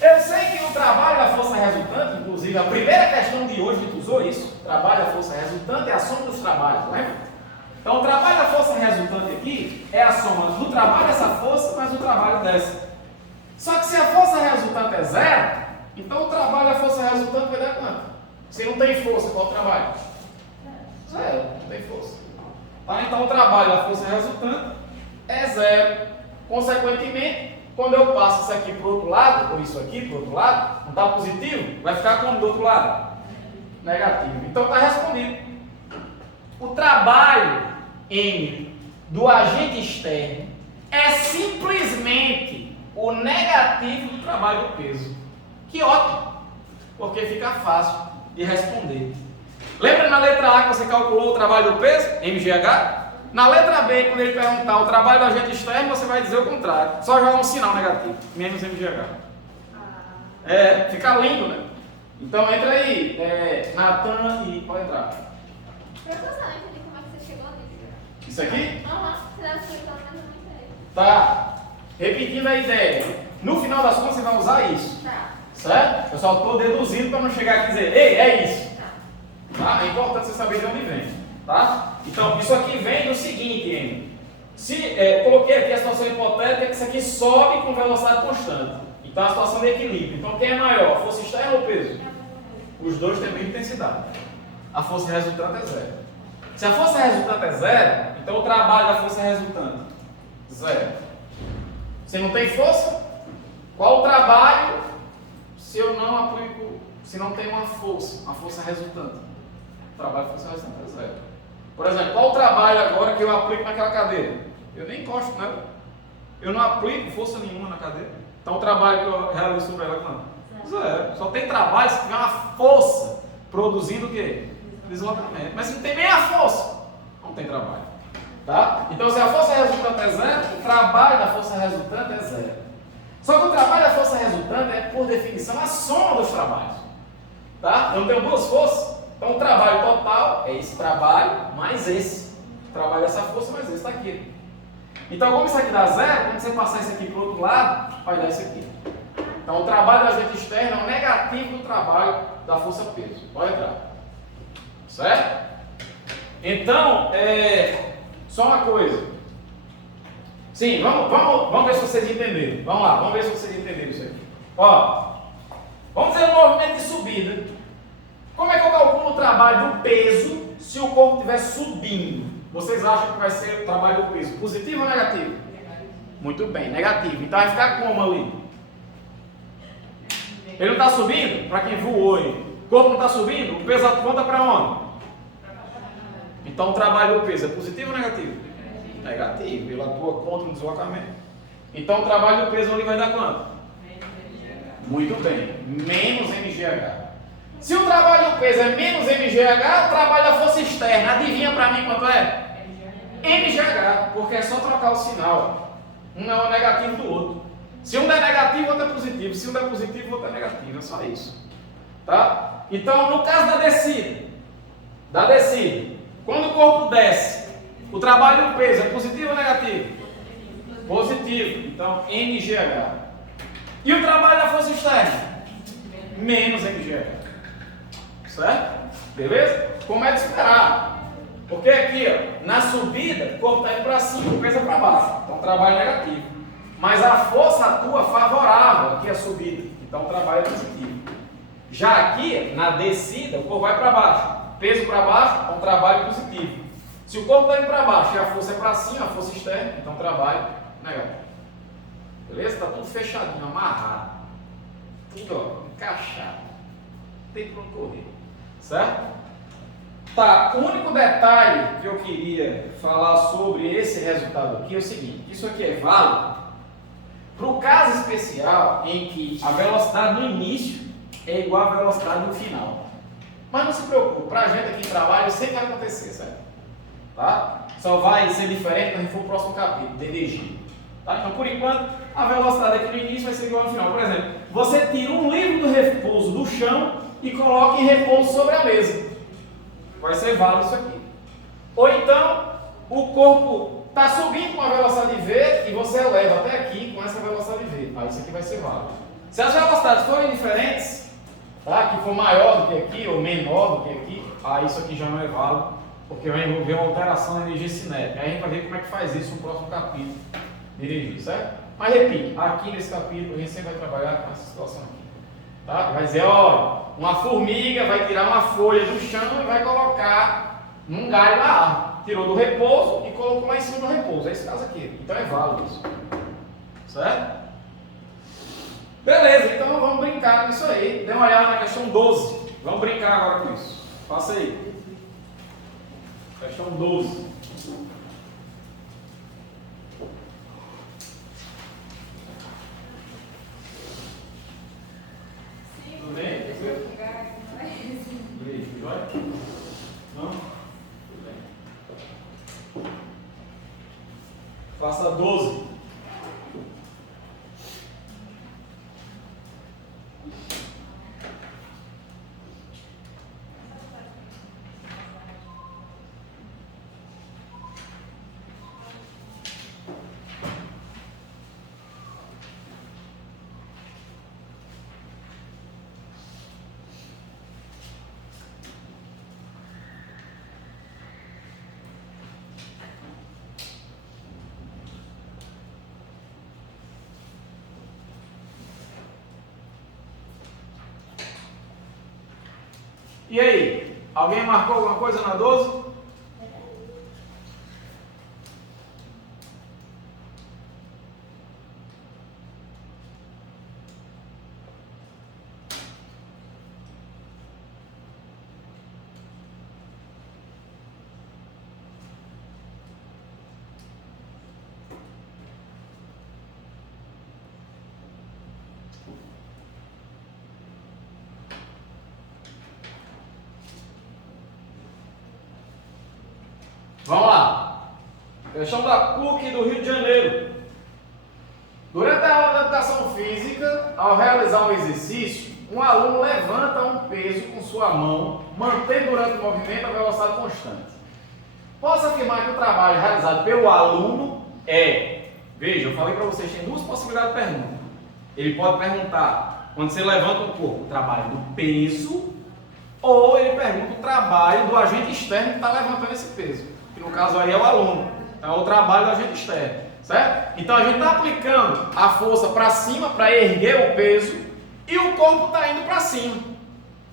Eu sei que o trabalho da força resultante, inclusive a primeira questão de hoje a gente usou isso, trabalho da força resultante é a soma dos trabalhos, lembra? Então o trabalho da força resultante aqui é a soma do trabalho dessa força mais o trabalho dessa. Só que se a força resultante é zero, então o trabalho da força resultante vai dar quanto? Se não tem força, qual o trabalho? Zero, não tem força. Tá? Então o trabalho da força resultante é zero. Consequentemente, quando eu passo isso aqui para o outro lado, ou isso aqui para o outro lado, não está positivo, vai ficar como do outro lado? Negativo. Então está respondido. O trabalho M do agente externo é simplesmente o negativo do trabalho do peso. Que ótimo, porque fica fácil de responder. Lembra na letra A que você calculou o trabalho do peso, MGH? Na letra B, quando ele perguntar o trabalho do agente externo, você vai dizer o contrário. Só jogar um sinal negativo, menos MGH. Fica lindo, né? Então entra aí, Natan, e pode entrar. Professor, não entendi como é que você chegou nisso. Isso aqui? Aham, você deve explicar mais ou menos aí. Tá. Repetindo a ideia. No final das contas, você vai usar isso. Tá. Certo? Eu só estou deduzindo para não chegar aqui e dizer, ei, é isso. Tá. Tá? É importante você saber de onde vem. Tá? Então, isso aqui vem do seguinte, Henry. Eu coloquei aqui a situação hipotética que isso aqui sobe com velocidade constante. Então, a situação de equilíbrio. Então, quem é maior? Força externa ou peso? Os dois têm a mesma intensidade. A força resultante é zero. Se a força resultante é zero, então o trabalho da força resultante? Zero. Se não tem força, qual o trabalho se eu não aplico, se não tem uma força resultante? O trabalho da força resultante é zero. Por exemplo, qual o trabalho agora que eu aplico naquela cadeira? Eu nem encosto nela. Eu não aplico força nenhuma na cadeira. Então o trabalho que eu realizo sobre ela é quanto? Zero. Só tem trabalho se tiver uma força produzindo o quê? Deslocamento. Mas se não tem nem a força, não tem trabalho. Tá? Então se a força resultante é zero, o trabalho da força resultante é zero. Só que o trabalho da força resultante é, por definição, a soma dos trabalhos. Tá? Eu não tenho duas forças. Então o trabalho total é esse trabalho mais esse. O trabalho dessa força mais esse está aqui. Então como isso aqui dá zero, quando você passar isso aqui para o outro lado, vai dar isso aqui. Então o trabalho do agente externo é o negativo do trabalho da força peso. Pode entrar. Certo? Então, só uma coisa. Sim, vamos ver se vocês entenderam. Vamos lá, vamos ver se vocês entenderam isso aqui. Ó, vamos dizer um movimento de subida. Como é que eu calculo o trabalho do peso se o corpo estiver subindo? Vocês acham que vai ser o trabalho do peso positivo ou negativo? Muito bem, negativo. Então vai ficar como ali? Ele não está subindo? Para quem voou aí. O corpo não está subindo? O peso aponta para onde? Então o trabalho do peso é positivo ou negativo? Negativo. Ele atua contra o deslocamento. Então o trabalho do peso ali vai dar quanto? Muito bem. Menos MGH. Se o trabalho do peso é menos MGH, o trabalho da força externa, adivinha para mim quanto é? MGH, porque é só trocar o sinal. Um é o negativo do outro. Se um é negativo, o outro é positivo. Se um é positivo, o outro é negativo. É só isso. Tá? Então, no caso da descida, quando o corpo desce, o trabalho do peso é positivo ou negativo? Positivo. Então, MGH. E o trabalho da força externa? Menos MGH. Certo? Beleza? Como é de esperar. Porque aqui, ó, na subida, o corpo está indo para cima, o peso é para baixo. Então, trabalho negativo. Mas a força atua favorável aqui a subida. Então, o trabalho é positivo. Já aqui, na descida, o corpo vai para baixo. Peso para baixo, então, trabalho positivo. Se o corpo está indo para baixo e a força é para cima, a força externa, então, trabalho negativo. Beleza? Está tudo fechadinho, amarrado. Tudo, ó, encaixado. Não tem para onde correr. Certo? Tá, o único detalhe que eu queria falar sobre esse resultado aqui é o seguinte: isso aqui é válido para o caso especial em que a velocidade no início é igual à velocidade no final. Mas não se preocupe, para a gente aqui em trabalho sempre vai acontecer, certo? Tá? Só vai ser diferente quando a gente for para o próximo capítulo, de energia. Tá? Então, por enquanto, a velocidade aqui no início vai ser igual no final. Por exemplo, você tira um livro do repouso do chão e coloca em repouso sobre a mesa. Vai ser válido isso aqui. Ou então, o corpo está subindo com a velocidade V e você eleva até aqui com essa velocidade V. Aí isso aqui vai ser válido. Se as velocidades forem diferentes, tá? Que for maior do que aqui ou menor do que aqui, aí isso aqui já não é válido, porque vai envolver uma alteração na energia cinética. Aí a gente vai ver como é que faz isso no próximo capítulo de energia, certo? Mas repito, aqui nesse capítulo a gente sempre vai trabalhar com essa situação aqui. Tá? Vai dizer, ó, uma formiga vai tirar uma folha do chão e vai colocar num galho da árvore. Tirou do repouso e colocou lá em cima do repouso. É esse caso aqui. Então é válido isso. Certo? Beleza, então vamos brincar com isso aí. Dê uma olhada na questão 12. Vamos brincar agora com isso. Faça aí. Questão 12. Tudo bem? Não? Tudo bem. Faça 12. E aí? Alguém marcou alguma coisa na 12? Vamos lá. Questão da PUC do Rio de Janeiro. Durante a aula de educação física, ao realizar um exercício, um aluno levanta um peso com sua mão, mantém durante o movimento a velocidade constante. Posso afirmar que o trabalho realizado pelo aluno é... Veja, eu falei para vocês, tem duas possibilidades de pergunta. Ele pode perguntar, quando você levanta o corpo, o trabalho do peso, ou ele pergunta o trabalho do agente externo que está levantando esse peso. Que no caso aí é o aluno, é o trabalho do agente externo, certo? Então a gente está aplicando a força para cima para erguer o peso e o corpo está indo para cima.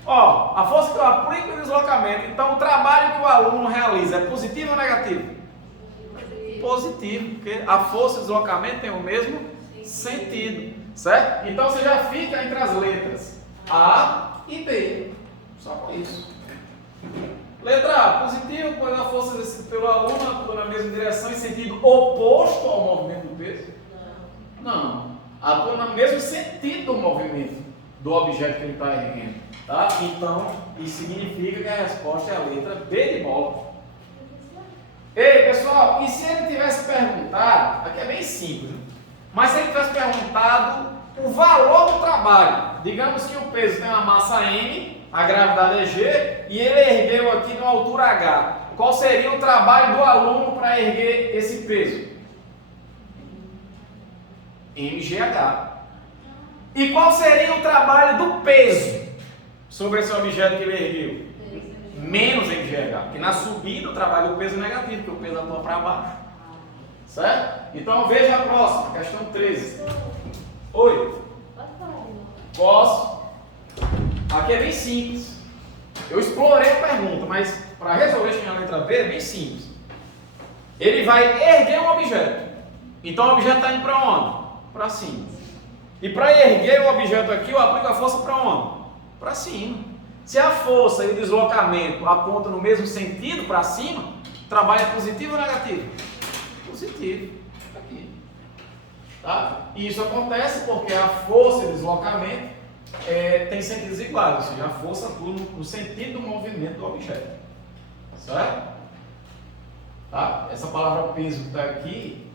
Ó, a força que eu aplico no deslocamento, então o trabalho que o aluno realiza é positivo ou negativo? Positivo, porque a força e o deslocamento tem o mesmo sentido, certo? Então você já fica entre as letras A e B, só com isso. Letra A, positivo, pois a força exercida pelo aluno atua na mesma direção em sentido oposto ao movimento do peso? Não. Atua no mesmo sentido do movimento do objeto que ele está erguendo. Tá? Então, isso significa que a resposta é a letra B de bola. Ei, pessoal, e se ele tivesse perguntado, aqui é bem simples, mas se ele tivesse perguntado o valor do trabalho, digamos que o peso tem uma massa M, a gravidade é G, e ele ergueu aqui numa altura H. Qual seria o trabalho do aluno para erguer esse peso? mgh. E qual seria o trabalho do peso sobre esse objeto que ele ergueu? Menos mgh. Porque na subida o trabalho do peso é negativo, porque o peso atua para baixo. Certo? Então veja a próxima, questão 13. Oi. Posso? Aqui é bem simples. Eu explorei a pergunta, mas para resolver essa minha letra B é bem simples. Ele vai erguer um objeto. Então o objeto está indo para onde? Para cima. E para erguer o objeto aqui, eu aplico a força para onde? Para cima. Se a força e o deslocamento apontam no mesmo sentido para cima, o trabalho é positivo ou negativo? Positivo. Aqui. Tá? E isso acontece porque a força e o deslocamento tem sentidos iguais, ou seja, a força atua no sentido do movimento do objeto. Certo? Tá? Essa palavra peso que está aqui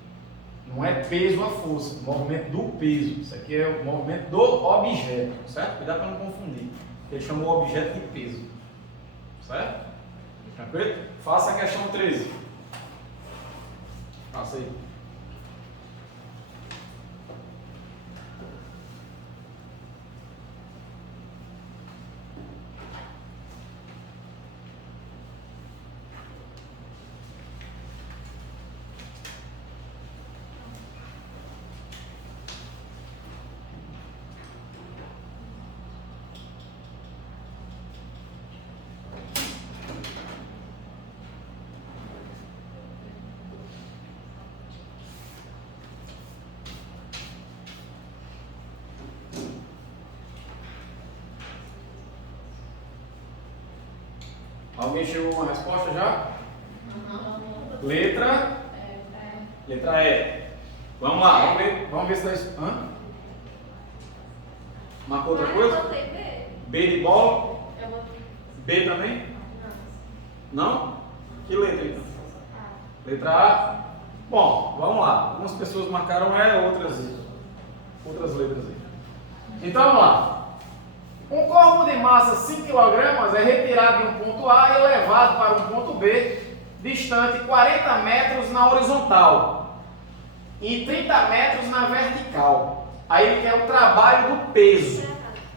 Não é peso a força, o movimento do peso. Isso aqui é o movimento do objeto, certo? Cuidado para não confundir. Ele chamou o objeto de peso. Certo? Tranquilo? Faça a questão 13. Faça aí. Alguém chegou com a resposta já? Letra? Letra E. Vamos lá, vamos ver se nós... Hã? Marcou outra coisa? Eu botei B. B de bola? Eu botei B também? não. Não? Que letra então? Letra A? Bom, vamos lá. Algumas pessoas marcaram E, outras letras aí. Então vamos lá. Um corpo de massa 5 kg é retirado de um ponto A e levado para um ponto B, distante 40 metros na horizontal e 30 metros na vertical. Aí ele quer o trabalho do peso,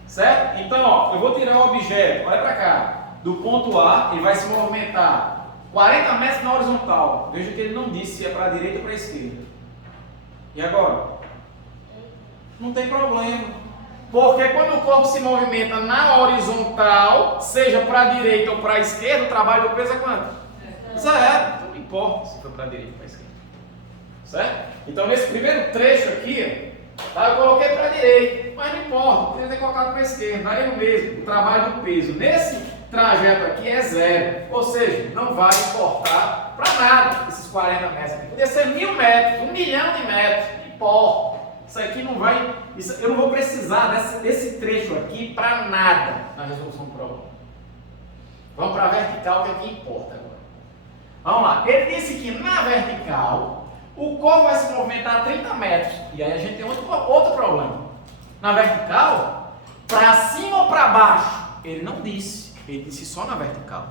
certo? Então, ó, eu vou tirar o objeto, olha para cá, do ponto A, ele vai se movimentar 40 metros na horizontal. Veja que ele não disse se é para a direita ou para a esquerda. E agora? Não tem problema. Porque quando o corpo se movimenta na horizontal, seja para a direita ou para a esquerda, o trabalho do peso é quanto? Zero. Então não importa se for para a direita ou para a esquerda. Certo? Então nesse primeiro trecho aqui, tá, eu coloquei para a direita, mas não importa, poderia ter colocado para a esquerda, daria o mesmo. O trabalho do peso nesse trajeto aqui é zero. Ou seja, não vai importar para nada esses 40 metros aqui. Podia ser 1000 metros, 1 milhão de metros, não importa. Isso aqui não vai, eu não vou precisar desse trecho aqui para nada na resolução do problema. Vamos para a vertical, que é o que importa agora. Vamos lá. Ele disse que na vertical o corpo vai se movimentar a 30 metros. E aí a gente tem outro problema. Na vertical, para cima ou para baixo? Ele não disse. Ele disse só na vertical.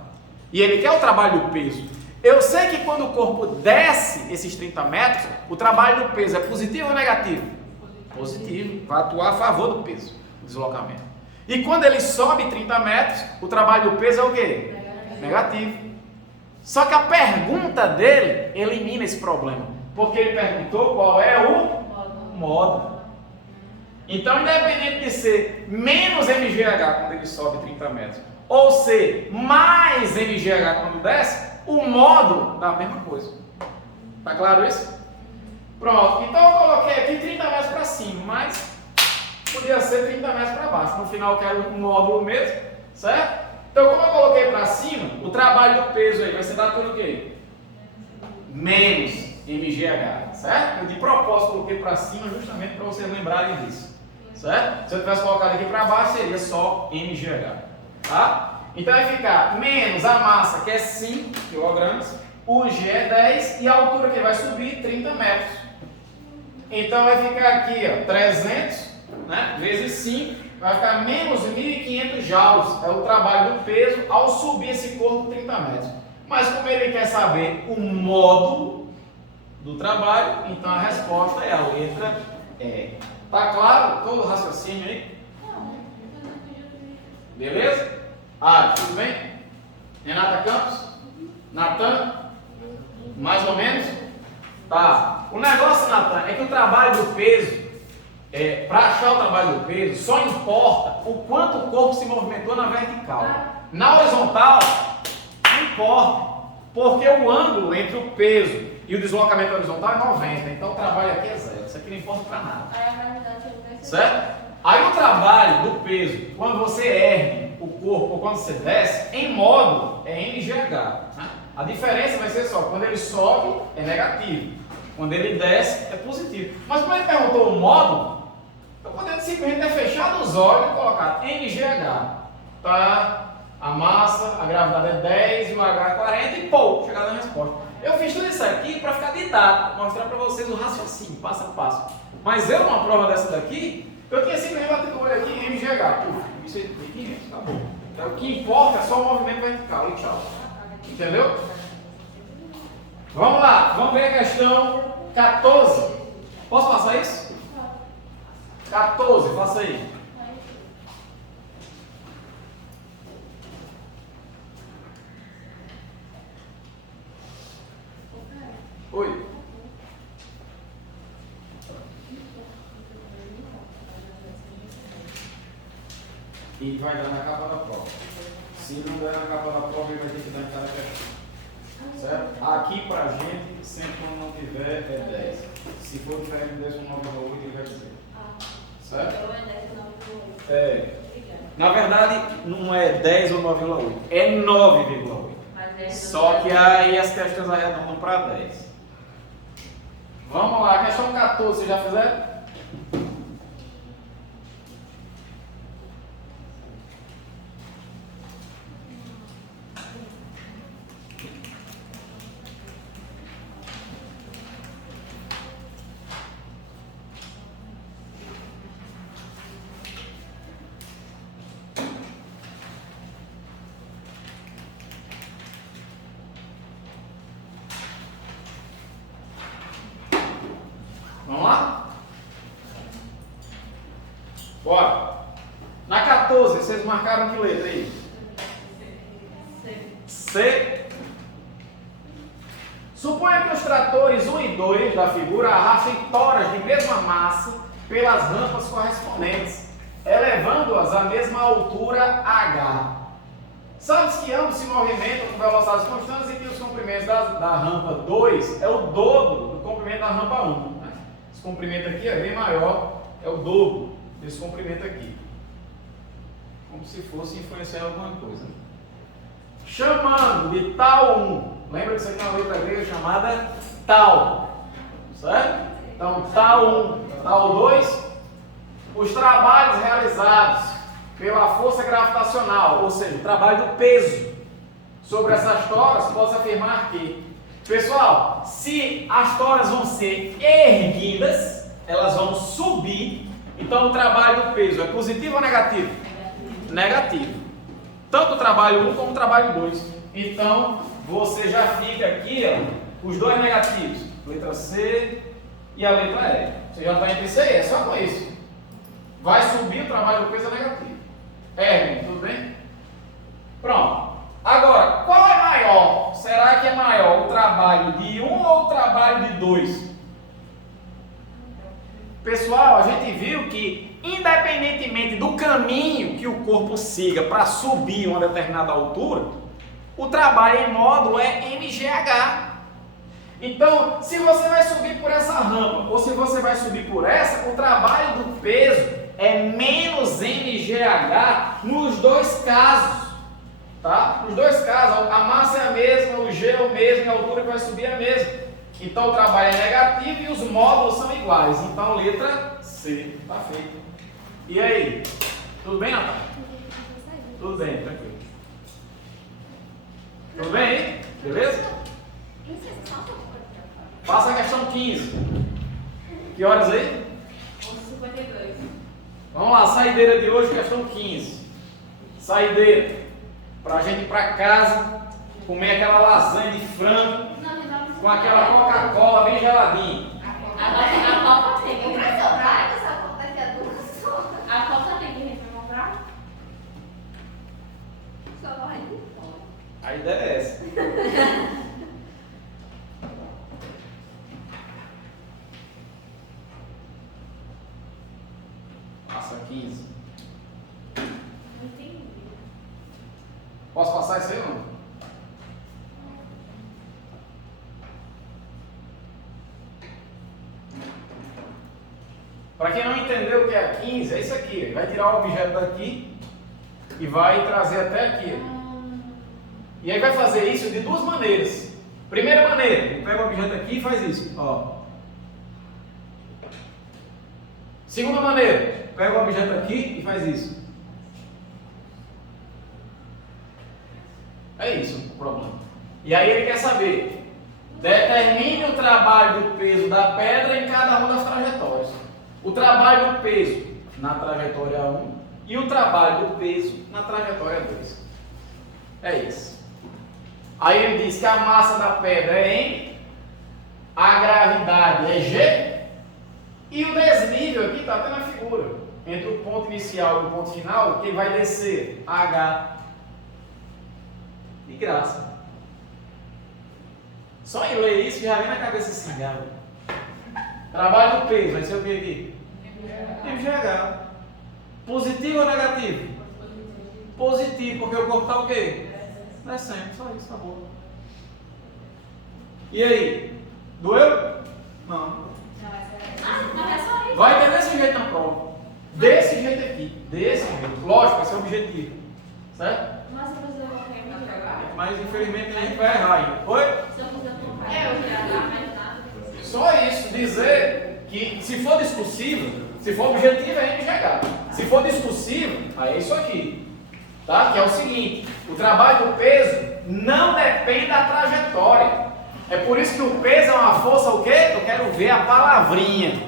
E ele quer o trabalho do peso. Eu sei que quando o corpo desce esses 30 metros, o trabalho do peso é positivo ou negativo? Positivo, vai atuar a favor do peso, do deslocamento. E quando ele sobe 30 metros, o trabalho do peso é o quê? Negativo. Só que a pergunta dele elimina esse problema, porque ele perguntou qual é o modo. Então, independente de ser menos mgh quando ele sobe 30 metros, ou ser mais mgh quando desce, o modo dá a mesma coisa. Tá claro isso? Pronto, então eu coloquei aqui 30 metros para cima, mas podia ser 30 metros para baixo. No final eu quero um módulo mesmo, certo? Então como eu coloquei para cima, o trabalho do peso aí vai ser dado pelo quê? Menos mgh, certo? Eu de propósito coloquei para cima justamente para vocês lembrarem disso, certo? Se eu tivesse colocado aqui para baixo seria só mgh, tá? Então vai ficar menos a massa que é 5 kg, o G é 10 e a altura que vai subir 30 metros. Então vai ficar aqui, ó, 300, né, vezes 5, vai ficar menos 1.500 joules. É o trabalho do peso ao subir esse corpo 30 metros. Mas como ele quer saber o módulo do trabalho, então a resposta é a letra E. Tá claro todo o raciocínio aí? Beleza? Tudo bem? Renata Campos? Natan? Mais ou menos? Tá. O negócio, Natan, é que o trabalho do peso, para achar o trabalho do peso, só importa o quanto o corpo se movimentou na vertical. Na horizontal, não importa, porque o ângulo entre o peso e o deslocamento horizontal é 90, então o trabalho aqui é zero. Isso aqui não importa para nada. Certo? Aí o trabalho do peso, quando você ergue o corpo ou quando você desce, em módulo é mgh. Né? A diferença vai ser só, quando ele sobe é negativo, quando ele desce é positivo. Mas como ele perguntou o módulo, eu poderia simplesmente ter fechado os olhos e colocado mgh. Tá? A massa, a gravidade é 10 e o H é 40 e pô, chegar na resposta. Eu fiz tudo isso aqui para ficar didático, mostrar para vocês o raciocínio, passo a passo. Mas eu, numa prova dessa daqui, eu tinha simplesmente batido o olho aqui em MGH. Isso aqui, tá bom. Então, o que importa é só o movimento vertical e tchau. Entendeu? Vamos lá, vamos ver a questão 14. Posso passar isso? 14, faça aí. Oi. E vai dar na capa da prova. Se não der na capa da prova, ele vai ter que dar em cada questão. Certo? Aqui pra gente, sempre quando não tiver, é 10. Se for diferente de 10 com 9,8, ele vai dizer. Certo? Então é 10 ou 9,8. É. Na verdade, não é 10 ou 9,8. É 9,8. Mas é Só que aí as questões arredondam para 10. Vamos lá, questão 14, vocês já fizeram? Vamos lá? Bora. Na 14, vocês marcaram que letra aí? C. Suponha que os tratores 1 e 2 da figura arrastem toras de mesma massa pelas rampas correspondentes, elevando-as à mesma altura H. Sabe-se que ambos se movimentam com velocidades constantes e que os comprimentos da rampa 2 é o dobro do comprimento da rampa 1. Esse comprimento aqui é bem maior, é o dobro desse comprimento aqui. Como se fosse influenciar alguma coisa. Chamando de tal 1. Lembra que isso aqui é uma letra grega chamada tal. Certo? Então, tal 1, tal 2. Os trabalhos realizados pela força gravitacional, ou seja, o trabalho do peso sobre essas toras, posso afirmar que, pessoal, se as toras vão ser erguidas, elas vão subir, então o trabalho do peso é positivo ou negativo? Negativo. Tanto o trabalho 1 como o trabalho 2. Então, você já fica aqui, ó, os dois negativos, letra C e a letra E. Você já está entre isso aí, é só com isso. Vai subir, o trabalho do peso é negativo. Tudo bem? Pronto. Agora, qual é maior? Será que é maior o trabalho de 1 ou o trabalho de 2? Pessoal, a gente viu que, independentemente do caminho que o corpo siga para subir uma determinada altura, o trabalho em módulo é mgh. Então, se você vai subir por essa rampa ou se você vai subir por essa, o trabalho do peso é menos mgh nos dois casos. Tá? Nos dois casos, a massa é a mesma, o G é o mesmo, a altura que vai subir é a mesma. Então o trabalho é negativo e os módulos são iguais. Então letra C, tá feito. E aí? Tudo bem, Natália? Tudo bem, tranquilo. Tudo bem aí? Beleza? Passa a questão 15. Que horas aí? 11h52. Vamos lá, saideira de hoje, questão 15. Saideira. Pra gente ir pra casa, comer aquela lasanha de frango com aquela Coca-Cola bem geladinha. A Coca tem que Impressionante essa conta aqui é duas horas. A Coca tem que comprar? Só vai de fora. A ideia é essa. Passa 15. Entendi. Posso passar isso aí ou não? Para quem não entendeu o que é a 15, é isso aqui. Ele vai tirar o objeto daqui e vai trazer até aqui. E aí vai fazer isso de duas maneiras. Primeira maneira, ele pega o objeto aqui e faz isso. Ó. Segunda maneira, pega o objeto aqui e faz isso. É isso o problema. E aí ele quer saber, determine o trabalho do peso da pedra em cada uma das trajetórias. O trabalho do peso na trajetória 1 e o trabalho do peso na trajetória 2. É isso. Aí ele diz que a massa da pedra é M, a gravidade é G e o desnível aqui está até na figura, entre o ponto inicial e o ponto final, que ele vai descer H. De graça. Só em ler isso já vem na cabeça assim, galera. Trabalho do peso, vai ser o que aqui? MGH. Positivo ou negativo? Positivo, porque o corpo está o quê? Descendo, só isso, tá bom. E aí? Doeu? Não. Mas é só isso. Vai ter desse jeito na prova. Desse jeito aqui. Desse jeito. Lógico, esse é o objetivo. Certo? Mas se eu fizer uma regra, Mas infelizmente a gente vai errar ainda. Oi? se eu fizer uma regra, eu já dá mais nada. Só isso, dizer que se for discussível, se for objetivo é MGH. Se for discussível, aí é isso aqui. Tá? Que é o seguinte, o trabalho do peso não depende da trajetória. É por isso que o peso é uma força o quê? Eu quero ver a palavrinha.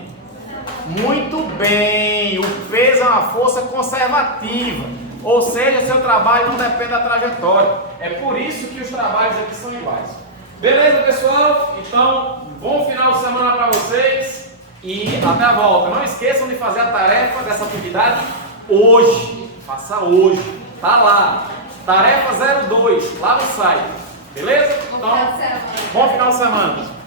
Muito bem, o peso é uma força conservativa. Ou seja, seu trabalho não depende da trajetória. É por isso que os trabalhos aqui são iguais. Beleza, pessoal? Então, bom final de semana para vocês e até a volta. Não esqueçam de fazer a tarefa dessa atividade hoje. Faça hoje. Tá lá. Tarefa 02, lá no site. Beleza? Então, bom final de semana.